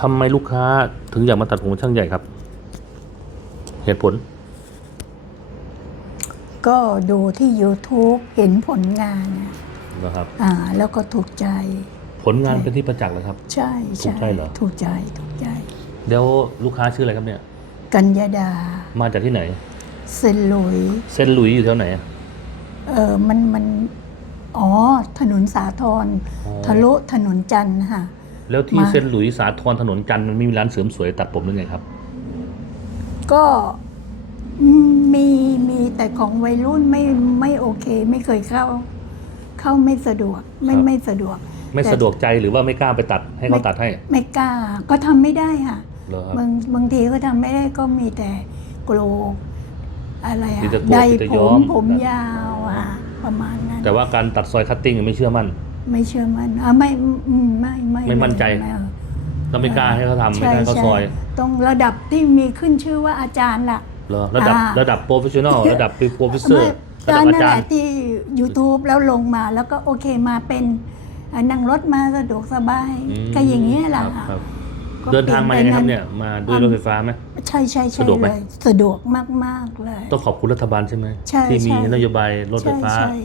ทำไมลูกค้าถึงอยากมาตัดผมช่างใหญ่ครับ เหตุผล ก็ดูที่ YouTube เห็นผลงานน่ะนะครับ อ่า แล้วก็ถูกใจ ผลงานเป็นที่ประจักษ์เลยครับ ใช่ถูกใจเหรอ ถูกใจถูกใจ แล้วลูกค้าชื่ออะไรครับเนี่ย กัญญาดามาจากที่ไหน เซนหลุยเส้นหลุยอยู่แถวไหนอะ เออมันมัน อ๋อ ถนนสาทรอ๋อ ทะลุถนนจันทร์ค่ะ แล้วที่มาเส้นหลุยสาทรถนนจันทร์มันไม่มีร้านเสริมสวยตัดผมหรือไงครับ ก็อืมมีมีแต่ของวัยรุ่นไม่ไม่โอเค ไม่เคยเข้า เข้าไม่สะดวกไม่ครับ ไม่สะดวกไม่แต่สะดวกใจหรือว่าไม่กล้าไปตัดให้เขาตัดให้ไม่กล้าก็ทำไม่ได้ค่ะเหรอครับ บางบางทีก็ทำไม่ได้ก็มีแต่โกลกอะไรมีอะแต่โกรกไดมีแต่ผย้อม มผมยาวอะประมาณนั้นแต่ว่าการตัดซอยคัตติ้งไม่เชื่อมั่น ไม่เชื่อมันอะไม่อืมไม่ไม่ไม่มั่นใจไเราไม่กล้าให้เขาทำไม่กล้าให้เขาซอยต้องระดับที่มีขึ้นชื่อว่าอาจารย์ล่ะ เหรอระดับอ่า ระดับโปรเฟชชั่นอลระดับโปรเฟสเซอไม่ร์ระตดัอบนอานั่นจาแหรละย์ที่ YouTube แล้วลงมาแล้วก็โอเคมาเป็นอะนั่งรถมาสะดวกสบายอืมก็อย่างเงี้ยแหละครับครับก็เดินทางมายังไงครับป็เนี่ยมาด้วยรถไฟฟ้าไหม ใช่ใช่ใช่สะดวกไหม เลย สะดวกมาก ๆ เลย ต้องขอบคุณรัฐบาลใช่ไหมใช่ที่มีใช่ นโยบายรถไฟฟ้า ใช่ใช่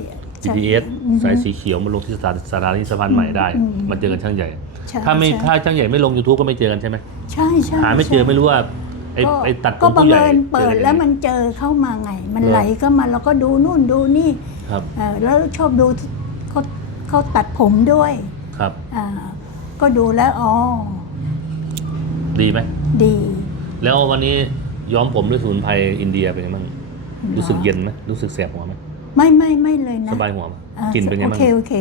BTS อืมสายสีเขียวมาลงที่สถานสถานีสะพานใหม่ได้อืมมาเจอกันช่างใหญ่ ใช่ถ้าไม่ใช่ ถ้าช่างใหญ่ไม่ลง YouTube ก็ไม่เจอกันใช่ไหมใช่ใช่หาไม่เจอใช่ไม่รู้ว่าไอ้ก็ไอ้ตัดผก็มบัผู้งใหญ่เอิญเปิดจอยังไงแล้วมันเจอเข้ามาไง มันเหรอไหลเข้ามาเราก็ดูนู่นดูนี่ครับเออแล้วชอบดูเขาเขาตัดผมด้วยครับ อ่าก็ดูแล้วอ๋อดีไหมดี แล้ววันนี้ย้อมผมด้วยสมุนไพรอินเดียเป็นไงบ้างรู้สึกเย็นไหมรู้สึกแสบหัวไหม ไม่ไม่ไม่เลยนะสบายหัวไหมอ่ากลิ่นเป็นไงโอบ้างเคโอเค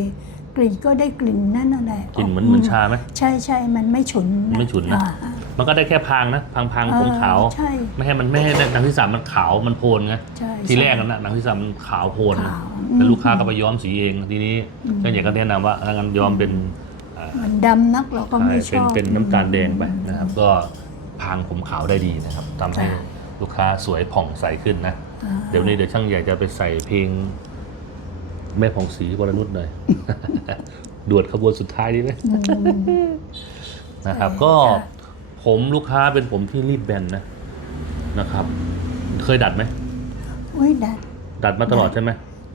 กลิ่นก็ได้กลิ่นนั่นน่ะแหละกลิ่นเหมือนเหมือนชาไหมใช่ใช่มันไม่ฉุนไม่ฉุนนะอ่าอ่ามันก็ได้แค่พรางนะพรางพรางเออผมขาวใช่ไม่ให้มันไม่ให้หนังที่สามมันขาวมันโพลนไงใช่ทีแรกใช่นั้นนะหนังที่สามมันขาวโพลนขาวแต่ลูกค้าก็ไปย้อมสีเองทีนี้อืมช่างใหญ่ก็แนะนำว่าถ้างั้นย้อมเป็นเอ่อมันดำนักเราก็ไม่ชเป็นอบเป็นน้ำตาลแดงไปนะครับ ก็พรางผมขาวได้ดีนะครับทำให้จ้ะลูกค้าสวยผ่องใสขึ้นนะอ่า เดี๋ยวนี้เดี๋ยวช่างใหญ่จะไปใส่เพลงแม่ผ่องศรีวรนุชหน่อย ดวดขบวนสุดท้ายดีไหมอืมนะครับใช่ก็จ้ะผมลูกค้าเป็นผมที่รีบแบนนะนะครับ เคยดัดไหมอุ้ยดัด ดัดมาตลอดใช่ไหม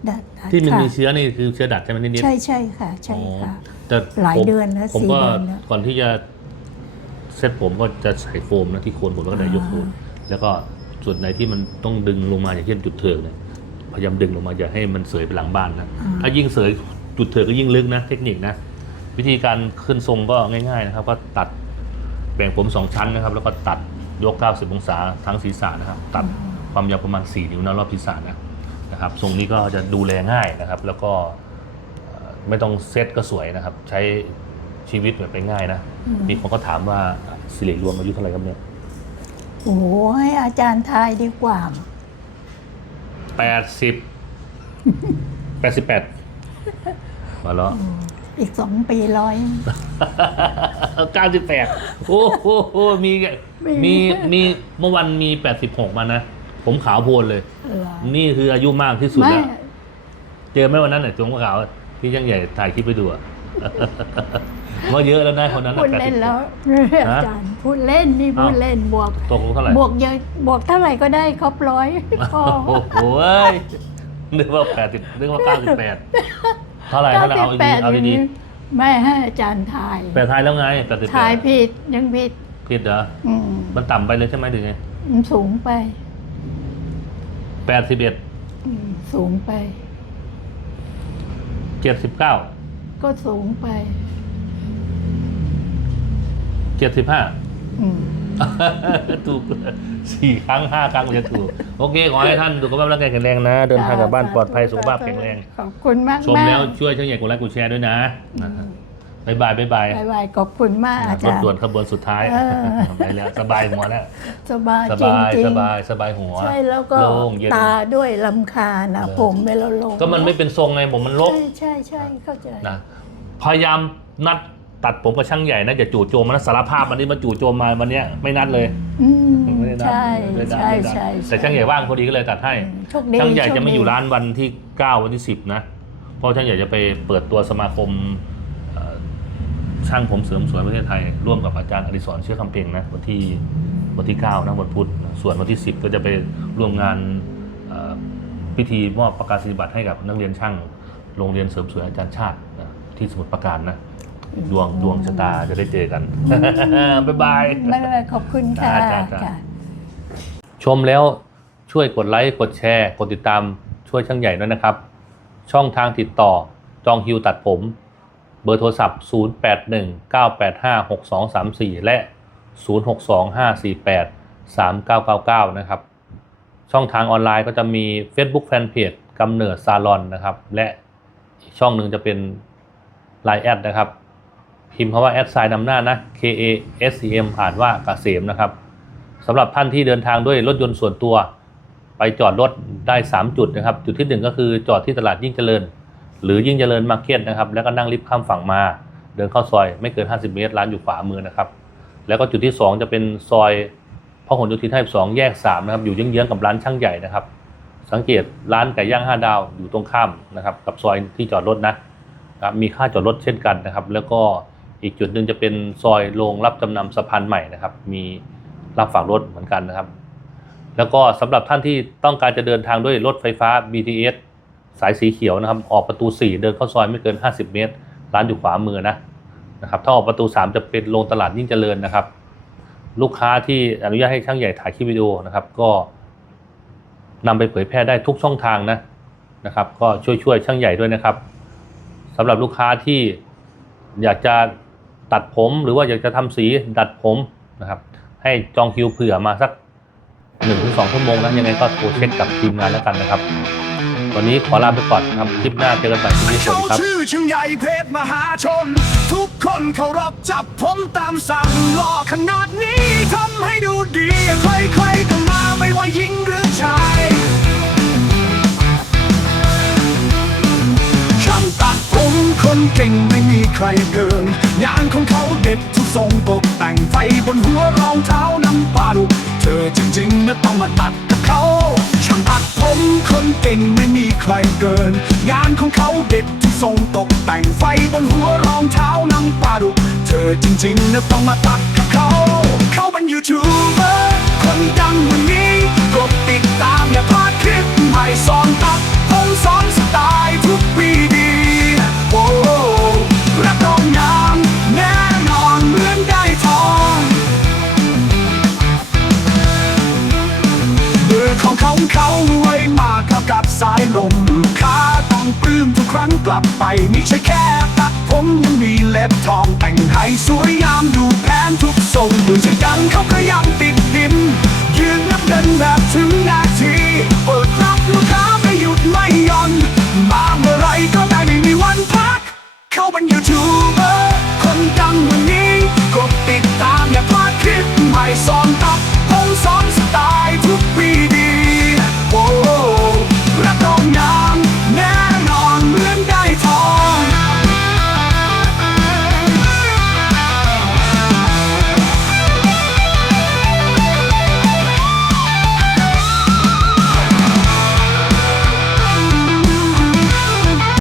ดัดดัดที่มันค่ะมีเชื้อนี่คือเชื้อดัดใช่ไหมนิดๆใช่ใช่ค่ะใช่อ๋อค่ะแต่หลายผมเดือนแล้วผมสี่ก็เดือนแล้วก่อนที่จะเซ็ตผมก็จะใส่โฟมนะที่โคนผมแล้วก็ได้ยกโคนแล้วก็ ส่วนไหนที่มันต้องดึงลงมาอย่างเช่นจุดเถิกเนี่ยพยายามดึงลงมาอย่าให้มันเสยไปหลังบ้านนะอ่าถ้ายิ่งเสยจุดเถิกก็ยิ่งลึกนะเทคนิคนะวิธีการขึ้นทรงก็ง่าย ๆนะครับ ก็ตัดแบ่งผมสองชั้นนะครับ แล้วก็ตัดยก 90 องศาทั้งศีรษะนะครับ ตัดความยาวประมาณ 4 นิ้วนะรอบศีรษะนะนะครับทรงนี้ก็จะดูแลง่ายนะครับ แล้วก็เอ่อไม่ต้องเซตก็สวยนะครับ ใช้ชีวิตแบบไปง่ายนะอืมมีคนก็ถามว่าสิริรวมอายุเท่าไหร่ครับเนี่ย โอ้โหให้อาจารย์ทายดีกว่า แปดสิบแปดสิบแปดมาแล้วอีกสองปีร้อย เก้าสิบแปดโอ้โหมีมีมีมีเมื่อวันมีแปดสิบหกมานะ ผมขาวโพลนเลยเหรอนี่คืออายุมากที่สุดไม่แล้ว เจอไหมวันนั้นเนี่ยจงขาวที่ยังใหญ่ถ่ายคลิปไปดูอะ ว่าเยอะแล้วนะคนนั้นพูดแปดเล่สินบแล้วอาจารย์พูดเล่นนี่พูดเล่นบวกตกลงเท่าไหร่บวกเยอะบวกเท่าไหร่ก็ได้ครบร้อยพอโอ้โหเอ้ยนึกว่าแปดสิบนึกว่าเก้าสิบแปดเท่าไหร่เก้าเท่าไหร่สิบเอาแปดีดเอาดีไม่ให้อาจารย์ทายๆแปดทายแล้วไงแปดสิบแปทายดผิดยังผิดผิดเหรออืมมันต่ำไปเลยใช่ไหมถึงไงมันสูงไปแปดสิบเอ็ดอืมสูงไปเจ็ดสิบเก้าก็สูงไป เจ็ดสิบห้าอืมถูกสี่ครั้งห้าครั้งมันจะถูก โอเค ขอให้ท่านสุขภาพร่างกายแข็งแรงนะ เดินทางกลับบ้านปลอดภัยสุขภาพแข็งแรง ขอบคุณมากชมมากแล้วช่วยช่างใหญ่กดไลค์กดแชร์ด้วยนะนะฮะบ๊ายบายบ๊ายบายบายบายขอบคุณมากอารถจารย์ด่วนขบวนสุดท้ายเออไปแล้วสบายหัวแล้วสบายสจริงบายจริงสบายสบายหัวใช่แล้วก็โล่งเย็นตาด้วยลำคาญนะเออผมเวลาลงก็มันไม่เป็นทรงไงผมมันลกใช่ใช่ใช่เข้าใจนะพยายามนัด ตัดผมกับช่างใหญ่นะอย่าจู่โจมมันนะสารภาพวันนี้มาจู่โจมมาวันเนี้ยไม่นัดเลยอืมไม่ได้นัดใช่ไม่ได้นัดใช่ไม่ได้นัดใช่แต่ช่างใหญ่ว่างพอดีก็เลยตัดให้ โชคดีช่างใหญ่โชคจะไม่ดีอยู่ร้านวันที่ 9 วันที่ 10 นะเพราะช่างใหญ่จะไปเปิดตัวสมาคมเอ่อช่างผมเสริมสวยประเทศไทย ร่วมกับอาจารย์อดิศรเชื่อคำเพ็งนะวันที่วันที่ 9 นะวันพุธนะส่วนวันที่ 10 ก็จะไปร่วมงานเอ่อพิธีมอบประกาศนียบัตรให้กับนักเรียนช่างโรงเรียนเสริมสวยอาจารย์ชาตินะที่สมุทรปราการนะ ดวงดวงชะตาจะได้เจอกัน บ๊ายบายไม่เป็นไรขอบคุณค่ะจ้าจ้าจ้าค่ะ ชมแล้วช่วยกดไลค์กดแชร์ กดติดตามช่วยช่างใหญ่ด้วยนะครับ ช่องทางติดต่อจองคิวตัดผม เบอร์โทรศัพท์ 0819856234 และ 0625483999 นะครับ ช่องทางออนไลน์ก็จะมี Facebook Fanpage กำเนิดซาลอนนะครับ และอีกช่องหนึ่งจะเป็น Line แอดนะครับ พิมพ์คำว่าแอดไซน์นำหน้านะ K A S E M อ่านว่ากเกษมนะครับสำหรับท่านที่เดินทางด้วยรถยนต์ส่วนตัว ไปจอดรถได้ 3 จุดนะครับ จุดที่ 1 ก็คือจอดที่ตลาดยิ่งเจริญ หรือยิ่งเจริญมาร์เก็ตนะครับ แล้วก็นั่งลิฟต์ข้ามฝั่งมา เดินเข้าซอยไม่เกิน 50 เมตร ร้านอยู่ขวามือนะครับ แล้วก็จุดที่ 2 จะเป็นซอยพหลโยธิน52แยก3นะครับ อยู่เยื้องๆกับร้านช่างใหญ่นะครับ สังเกตร้านไก่ย่าง 5 ดาวอยู่ตรงข้ามนะครับ กับซอยที่จอดรถนะครับ มีค่าจอดรถเช่นกันนะครับ แล้วก็ อีกจุดหนึ่งจะเป็นซอยโรงรับจำนำสะพานใหม่นะครับ มีรับฝากรถเหมือนกันนะครับ แล้วก็สำหรับท่านที่ต้องการจะเดินทางด้วยรถไฟฟ้า BTS สายสีเขียวนะครับ ออกประตู 4 เดินเข้าซอยไม่เกิน 50 เมตร ร้านอยู่ขวามือนะนะครับถ้าออกประตู 3 จะเป็นโรงตลาดยิ่งเจริญนะครับ ลูกค้าที่อนุญาตให้ช่างใหญ่ถ่ายคลิปวิดีโอนะครับ ก็นำไปเผยแพร่ได้ทุกช่องทางนะนะครับ ก็ช่วยช่วยช่างใหญ่ด้วยนะครับสำหรับลูกค้าที่อยากจะ ตัดผมหรือว่าอยากจะทำสีดัดผมนะครับให้จองคิวเผื่อมาสัก1นถึงสองชั่วโมงนะยังไงก็โทรเช็คกับทีมงานแล้วกันนะครับวันนี้ขอลาไปก่อนครับ คลิปหน้าเจอกันใหม่ที่นี่สวัสดีครับชื่อช่างใหญ่เพชรมหาชน ทุกคนเคารพจับผมตามสั่งหล่อขนาดนี้ทำให้ดูดีใครๆ เก่งไม่มีใครเกินงานของเขาเด็ดทุกทรงตกแต่งไฟบนหัวรองเท้าน้ำปลาดุเธอจริงๆนะต้องมาตัดกับเขาช่างตัดผมคนเก่งไม่มีใครเกิน งานของเขาเด็ดทุกทรงตกแต่งไฟบนหัวรองเท้าน้ำปลาดุเธอจริงๆนะต้องมาตัดกับเขา เขาเป็นยูทูบเบอร์คนดัง ลมขาต้องปลื้มทุกครั้งกลับไปไม่ใช่แค่ตัดผมยังมีเล็บทองแต่งให้สวยงามดูแพนทุกทรงมือจะดังเขาก็ยังติดดินยืนนับเดินแบบถึงนาทีเปิดรับลูกค้า